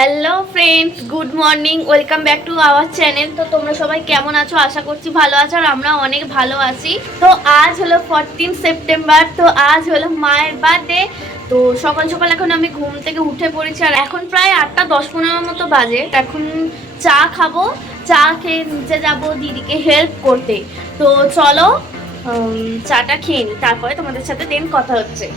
Hello friends good morning welcome back to our channel তো তোমরা সবাই কেমন আছো? আশা করছি ভালো আছো আর আমরা অনেক ভালো আছি। তো আজ হলো ফোরটিন সেপ্টেম্বর তো আজ হলো মায়ের বার্থডে তো সকাল সকাল এখন আমি ঘুম থেকে উঠে পড়েছি আর এখন প্রায় আটটা দশ পনেরো মতো বাজে। এখন চা খাব। চা খেয়ে নিচে যাব দিদিকে হেল্প করতে। তো চলো চাটা খেয়ে নিই তারপরে তোমাদের সাথে দেন কথা হচ্ছে।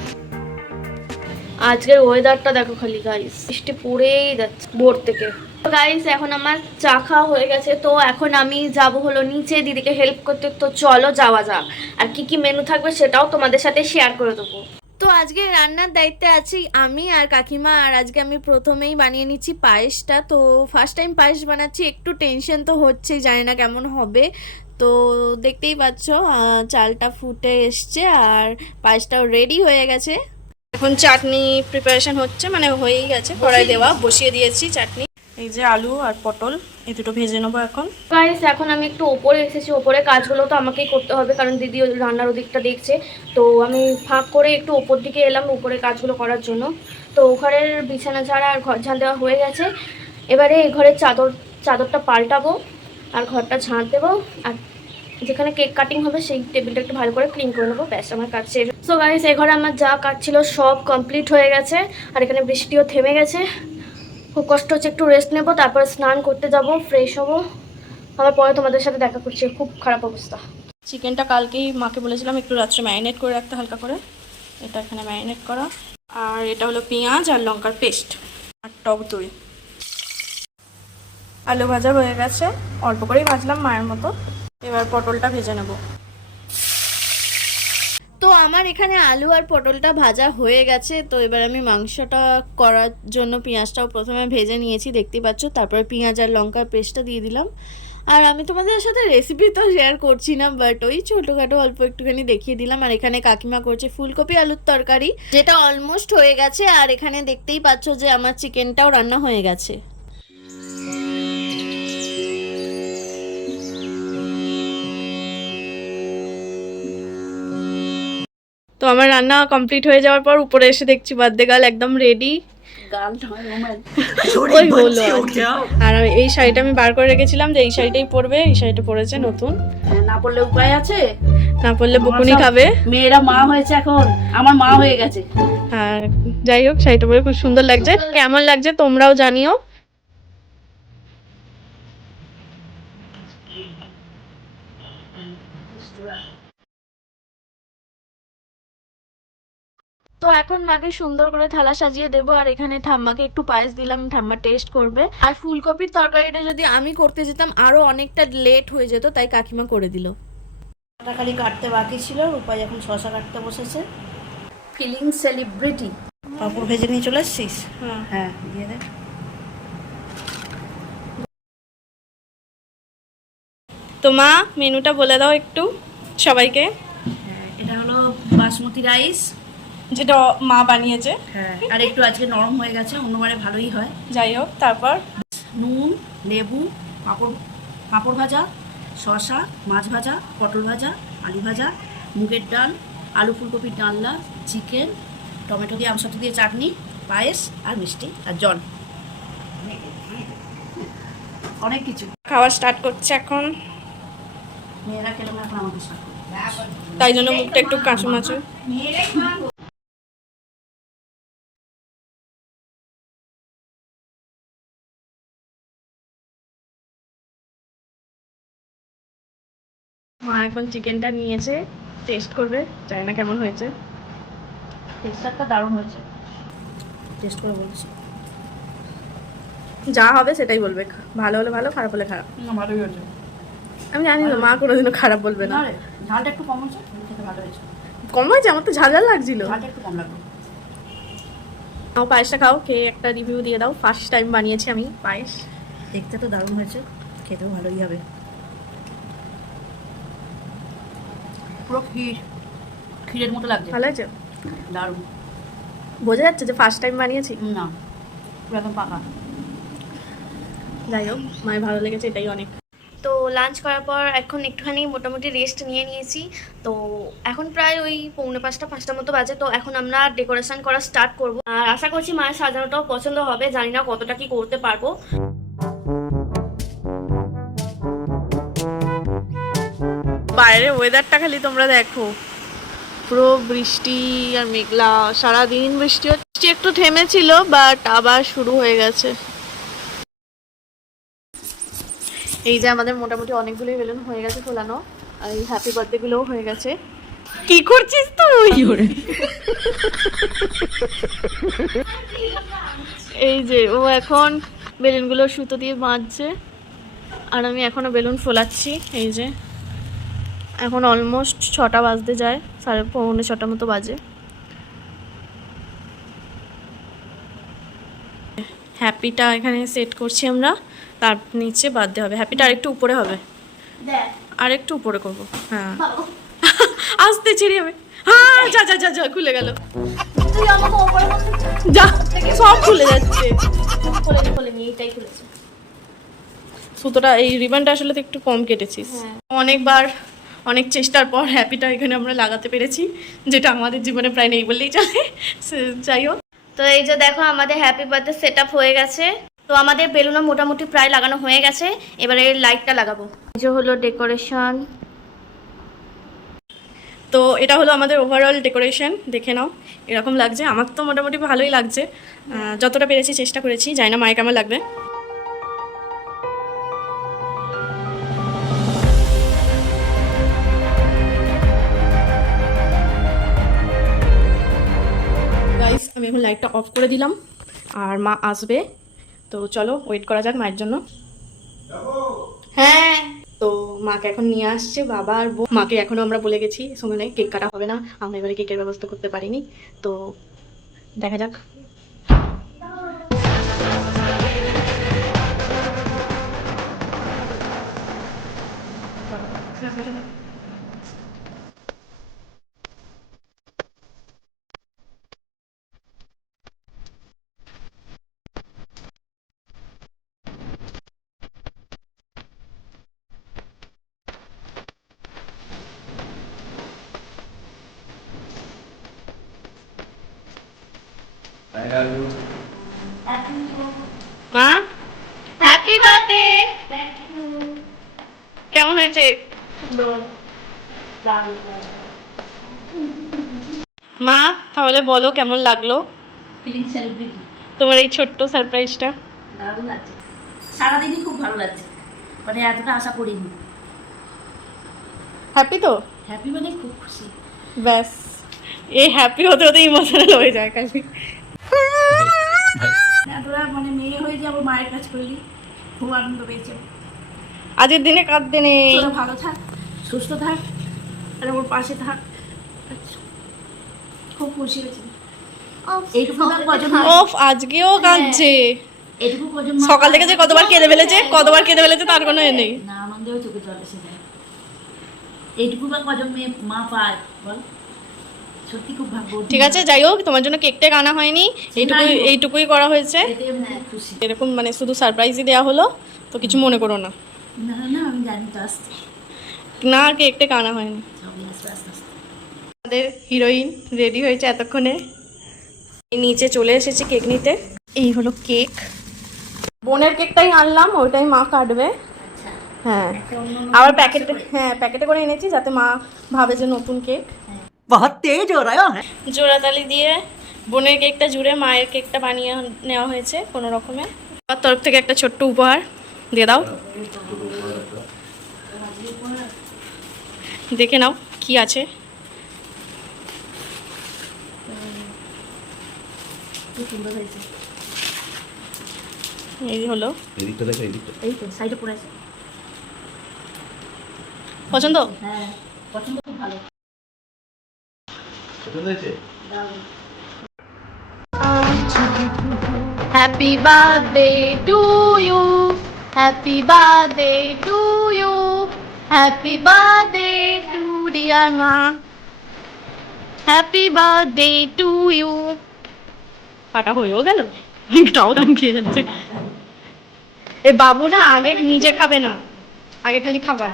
আজকের ওয়েদারটা দেখো খালি গাইস বৃষ্টি পড়েই যাচ্ছে ভোর থেকে। গাইস এখন আমার চা খাওয়া হয়ে গেছে, তো এখন আমি যাব হলো নিচে, দিদিকে হেল্প করতে। তো চলো যাওয়া যাক। আর কি কি মেনু থাকবে সেটাও তোমাদের সাথে শেয়ার করে দেবো। তো আজকে রান্নার দায়িত্বে আছি আমি আর কাকিমা, আর আজকে আমি প্রথমেই বানিয়ে নিচ্ছি পায়েসটা। তো ফার্স্ট টাইম পায়েস বানাচ্ছি, একটু টেনশন তো হচ্ছেই, জানি না কেমন হবে। তো দেখতেই পাচ্ছ চালটা ফুটে এসছে, আর পায়েসটাও রেডি হয়ে গেছে। এখন চাটনি প্রিপারেশন হচ্ছে মানে হয়েই গেছে কড়াই দেওয়া বসিয়ে দিয়েছি চাটনি। এই যে আলু আর পটল এই দুটো ভেজে নেব এখন। গাইস এখন আমি একটু ওপরে এসেছি ওপরে কাজগুলো তো আমাকেই করতে হবে কারণ দিদি ওই রান্নার ওদিকটা দেখছে। তো আমি ফাঁক করে একটু ওপর দিকে এলাম উপরে কাজগুলো করার জন্য। তো ঘরের বিছানা ছাড়া আর ঘর ঝাঁট দেওয়া হয়ে গেছে। এবারে এই ঘরের চাদর চাদরটা পাল্টাবো আর ঘরটা ঝাঁট দেবো। আর যেখানে কেক কাটিং হবে, সেই টেবিলটা একটু ভালো করে ক্লিন করে নেব, ব্যাস আমার শেষ। সো গাইস এই ঘরে আমার যা কাজ ছিল সব কমপ্লিট হয়ে গেছে, আর এখানে বৃষ্টিও থেমে গেছে। খুব কষ্ট হচ্ছে, একটু রেস্ট নেব, তারপরে স্নান করতে যাব ফ্রেশ হব। আবার পরে তোমাদের সাথে দেখা করছি, খুব খারাপ অবস্থা। চিকেনটা কালকেই মাকে বলেছিলাম, একটু রাত্রে ম্যারিনেট করে রাখতে হালকা করে। এটা এখানে ম্যারিনেট করা। আর এটা হলো পেঁয়াজ আর লঙ্কার পেস্ট আর টক দই। আলু ভাজা হয়ে গেছে, অল্প করেই ভাজলাম মায়ের মতো। এবার পটলটা ভেজে নেব। তো আমার এখানে আলু আর পটলটা ভাজা হয়ে গেছে, তো এবার আমি মাংসটা করার জন্য পেঁয়াজটাও প্রথমে ভেজে নিয়েছি, দেখতেই পাচ্ছ। তারপরে পেঁয়াজ আর লঙ্কার পেস্টটা দিয়ে দিলাম। আর আমি তোমাদের সাথে রেসিপি তো শেয়ার করছি না বাট ওই ছোটোখাটো অল্প একটুখানি দেখিয়ে দিলাম। আর এখানে কাকিমা করছে ফুলকপি আলুর তরকারি, যেটা অলমোস্ট হয়ে গেছে। আর এখানে দেখতেই পাচ্ছ যে আমার চিকেনটাও রান্না হয়ে গেছে। তো আমার রান্না কমপ্লিট হয়ে যাওয়ার পর উপরে এসে দেখছি বাদ্যে গাল একদম রেডি ওই আর এই শাড়িটা আমি বার করে রেখেছিলাম যে এই শাড়িটাই পরবে এই শাড়িটা পরেছে নতুন। না পড়লে উপায় আছে? না পরলে বকুনি খাবে। মেয়েরা মা হয়েছে এখন আমার মা হয়ে গেছে। আর যাই হোক শাড়িটা পরে খুব সুন্দর লাগছে। কেমন লাগছে তোমরাও জানিও। তো এখন মাকে সুন্দর করে থালা সাজিয়ে দেবো আর এখানে ঠাম্মাকে একটু পায়েস দিলাম ঠাম্মা টেস্ট করবে। আর ফুলকপির তরকারিটা যদি আমি করতে যেতাম আরও অনেকটা লেট হয়ে যেত তাই কাকিমা করে দিল। খালি কাটতে বাকি ছিল রূপাই এখন শশা কাটতে বসেছে। ফিলিং সেলিব্রিটি পাপড় ভেজে নিয়ে চলে এসছিস হ্যাঁ। হ্যাঁ দিয়ে দে। তো মা মেনুটা বলে দাও একটু সবাইকে। হ্যাঁ, এটা হলো বাসমতি রাইস যেটা মা বানিয়েছে। হ্যাঁ আর একটু আজকে নরম হয়ে গেছে অন্যবারে ভালোই হয়। যাই হোক তারপর? নুন লেবু পাঁপড় পাঁপড় ভাজা শসা মাছ ভাজা পটল ভাজা আলু ভাজা মুগের ডাল আলু ফুলকপির ডালনা চিকেন টমেটো দিয়ে আমসত্ব দিয়ে চাটনি পায়েস আর মিষ্টি আর জল। অনেক কিছু। খাওয়া স্টার্ট করছে এখন। মেয়েরা খেলে এখন আমাদের সাথে তাই জন্য মুখটা একটু কাঁচু মাচু মা এখন চিকেনটা নিয়েছে টেস্ট করবে জানি না কেমন হয়েছে। টেস্টারটা দারুণ হয়েছে। টেস্ট করে বলছি। যা হবে সেটাই বলবে ভালো হলে ভালো খারাপ হলে খারাপ। না ভালোই হয়েছে। আমি জানি না মা কোনোদিনও খারাপ বলবে না। না ঝালটা একটু কম হয়েছে ভালো হয়েছে। কম হয়েছে? আমার তো ঝাল ঝাল লাগছিল। ঝালটা একটু কম লাগল। আমার পায়েসটা খাও খেয়ে একটা রিভিউ দিয়ে দাও। ফার্স্ট টাইম বানিয়েছি আমি পায়েস। দেখতে তো দারুণ হয়েছে খেতেও ভালোই হবে। পুরো ক্ষীর ক্ষীরের মতো লাগছে। ভালো হয়েছে? দারুণ। বোঝা যাচ্ছে যে ফার্স্ট টাইম বানিয়েছি? না পুরো একদম পাকা। যাই হোক মায়ের ভালো লেগেছে এটাই অনেক। তো লাঞ্চ করার পর এখন একটুখানি মোটামুটি রেস্ট নিয়ে নিয়েছি। তো এখন প্রায় ওই পৌনে পাঁচটা পাঁচটা মতো বাজে। তো এখন আমরা ডেকোরেশন করা স্টার্ট করব। আর আশা করছি মায়ের সাজানোটাও পছন্দ হবে জানি না কতটা কি করতে পারব। বাইরের ওয়েদারটা খালি তোমরা দেখো। পুরো বৃষ্টি আর মেঘলা, সারাদিন বৃষ্টি হচ্ছে। একটু থেমেছিল বাট আবার শুরু হয়ে গেছে। এই যে আমাদের মোটামুটি অনেকগুলোই বেলুন হয়ে গেছে ফোলানো আর এই হ্যাপি বার্থডে গুলোও হয়ে গেছে। কি করছিস তুই? এই যে, ও এখন বেলুনগুলো সুতো দিয়ে বাঁধছে, আর আমি এখনও বেলুন ফোলাচ্ছি, এই যে। এখন অলমোস্ট ছটা বাজতে যায় সাড়ে পৌনে ছটা মতো বাজে। হ্যাপিটা এখানে সেট করছি আমরা তার নিচে বাদ হবে। হ্যাপিটা আরেকটু উপরে হবে। আরেকটু উপরে করব। হ্যাঁ। আসতে ছিড়ি হবে হ্যাঁ যা যা যা যা খুলে গেল। যা সব খুলে যাচ্ছে। সুতোটা এই রিবনটা আসলে তো একটু কম কেটেছিস। হ্যাঁ। অনেকবার অনেক চেষ্টার পর হ্যাপিটা এখানে আমরা লাগাতে পেরেছি যেটা আমাদের জীবনে প্রায় নেই বললেই চলে। যাই হোক। তো এই যে দেখো আমাদের হ্যাপি বার্থডে সেট হয়ে গেছে। তো আমাদের বেলুনও মোটামুটি প্রায় লাগানো হয়ে গেছে। এবারে লাইটটা লাগাবো। এই যে হলো ডেকোরেশন তো এটা হলো আমাদের ওভারঅল ডেকোরেশন দেখে নাও। এরকম লাগছে। আমার তো মোটামুটি ভালোই লাগছে। যতটা পেরেছি চেষ্টা করেছি। জানি না মায়ের কেমন লাগবে। এখন লাইটটা অফ করে দিলাম আর মা আসবে। তো চলো ওয়েট করা যাক মায়ের জন্য। হ্যাঁ তো মাকে এখন নিয়ে আসছে বাবা আর বউ। মাকে এখনও আমরা বলে গেছি, সময় কেক কাটা হবে না। আমরা এবারে কেকের ব্যবস্থা করতে পারিনি। তো দেখা যাক। মা হ্যাপি বার্থডে কেমন হয়েছে মা তাহলে বলো কেমন লাগল? তোমার এই ছোট্ট সারপ্রাইজটা দারুণ লাগছে। সারাদিনই খুব ভালো লাগছে। মানে এতটা আশা করিনি। হ্যাপি তো? হ্যাপি মানে খুব খুশি। ব্যাস। এই হ্যাপি হতে হতে ইমোশনাল হয়ে যায় খালি মানে মেয়ে হয়ে যাব মায়ের কাজ করলি খুব আনন্দ পেয়েছে আজকের দিনে কাঁদতে নেই তোরা ভালো থাক সুস্থ থাক আর ওর পাশে থাক। খুব খুশি হয়েছে। আজকেও কাঁদছে। এইটুকু সকাল থেকে যে কতবার কেঁদে ফেলেছে কতবার কেঁদে ফেলেছে তার কোনো এ নেই। না আনন্দেও চোখে জল এসে যায়। এইটুকু বা কজন মেয়ে মা পায় বল। সত্যি খুব ভাগ্য। ঠিক আছে যাই হোক তোমার জন্য কেক টেক আনা হয়নি। এইটুকুই এইটুকুই করা হয়েছে। এরকম মানে শুধু সারপ্রাইজই দেওয়া হলো তো কিছু মনে করো না। না না আমি জানি তো না কেক টেক আনা হয়নি। আমাদের হিরোইন রেডি হয়েছে এতক্ষণে। নিচে চলে এসেছে কেক নিতে। এই হলো কেক। বোনের কেকটাই আনলাম ওইটাই মা কাটবে। হ্যাঁ। আবার প্যাকেটে হ্যাঁ প্যাকেটে করে এনেছি যাতে মা ভাবে যে নতুন কেক। बहुत तेज हो रहा है জোড়াতালি দিয়ে বোনের কেকটা জুড়ে মায়ের কেকটা বানিয়ে নেওয়া হয়েছে কোনো রকমে আমার তরফ থেকে একটা ছোট্ট উপহার দিয়ে দাও দেখে নাও কি আছে খুব সুন্দর হয়েছে এই হলো এদিকটা দেখো এদিকটা এই তো সাইডে পড়ে আছে পছন্দ হ্যাঁ পছন্দ খুব ভালো পছন্দ হয়েছে happy birthday to you happy birthday to you happy birthday to dear মা হ্যাপি বার্থডে টু ইউ ফাটা হয়েও গেল। তাও দাম খেয়ে যাচ্ছে। এ বাবু না আগে নিজে খাবে না আগে খালি খাবার।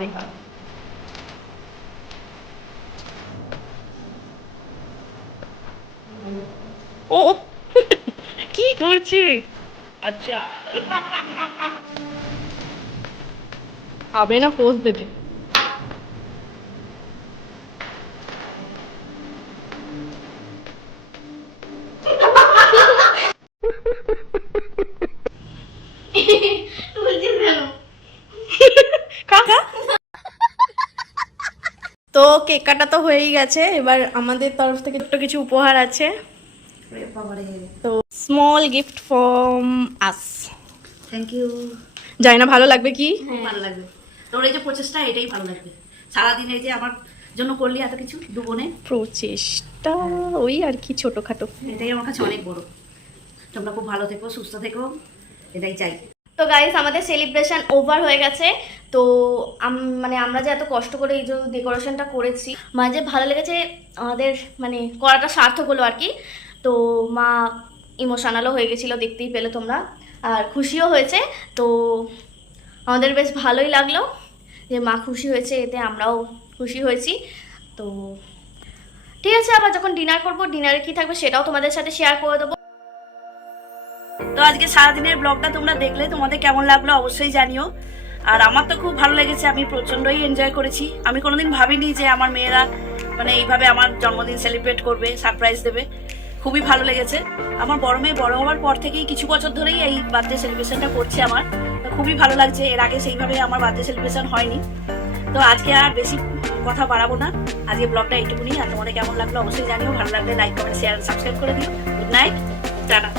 ও কি করছি? আচ্ছা। হবে না পোজ দেবে তো কেক কাটা তো হয়েই গেছে এবার আমাদের তরফ থেকে একটু কিছু উপহার আছে। তো small gift from us thank you জানি না ভালো লাগবে কি? ভালো লাগবে। তোর এই যে প্রচেষ্টা এটাই ভালো লাগবে। সারাদিন এই যে আমার জন্য করলি এত কিছু দু বোনে। প্রচেষ্টা ওই আর কি ছোটখাটো। এটাই আমার কাছে অনেক বড়। তোমরা খুব ভালো থেকো সুস্থ থেকো এটাই চাই। তো গাইস আমাদের সেলিব্রেশন ওভার হয়ে গেছে। তো মানে আমরা যে এত কষ্ট করে এই যে ডেকোরেশনটা করেছি মানে যে ভালো লেগেছে আমাদের মানে করাটা সার্থক হলো আর কি। তো মা ইমোশনালও হয়ে গেছিল, দেখতেই পেলে তোমরা। আর খুশিও হয়েছে, তো আমাদের বেশ ভালোই লাগল যে মা খুশি হয়েছে, এতে আমরাও খুশি হয়েছি। তো ঠিক আছে, আবার যখন ডিনার করব ডিনারে কি থাকবে সেটাও তোমাদের সাথে শেয়ার করে দেবো। তো আজকে সারাদিনের ব্লগটা তোমরা দেখলে, তোমাদের কেমন লাগল অবশ্যই জানিও। আর আমার তো খুব ভালো লেগেছে, আমি প্রচণ্ডই এনজয় করেছি। আমি কোনোদিন ভাবিনি যে আমার মেয়েরা মানে এইভাবে আমার জন্মদিন সেলিব্রেট করবে সারপ্রাইজ দেবে। খুবই ভালো লেগেছে। আমার বড় মেয়ে বড় হওয়ার পর থেকেই কিছু বছর ধরেই এই বার্থডে সেলিব্রেশনটা করছে আমার। খুবই ভালো লাগছে। এর আগে সেইভাবে আমার বার্থডে সেলিব্রেশন হয়নি। তো আজকে আর বেশি কথা বাড়াবো না। আজকে ব্লগটা এইটুকুনি। আর তোমাদের কেমন লাগল অবশ্যই জানিও। ভালো লাগলে লাইক কমেন্ট শেয়ার সাবস্ক্রাইব করে দিও। Good night tata.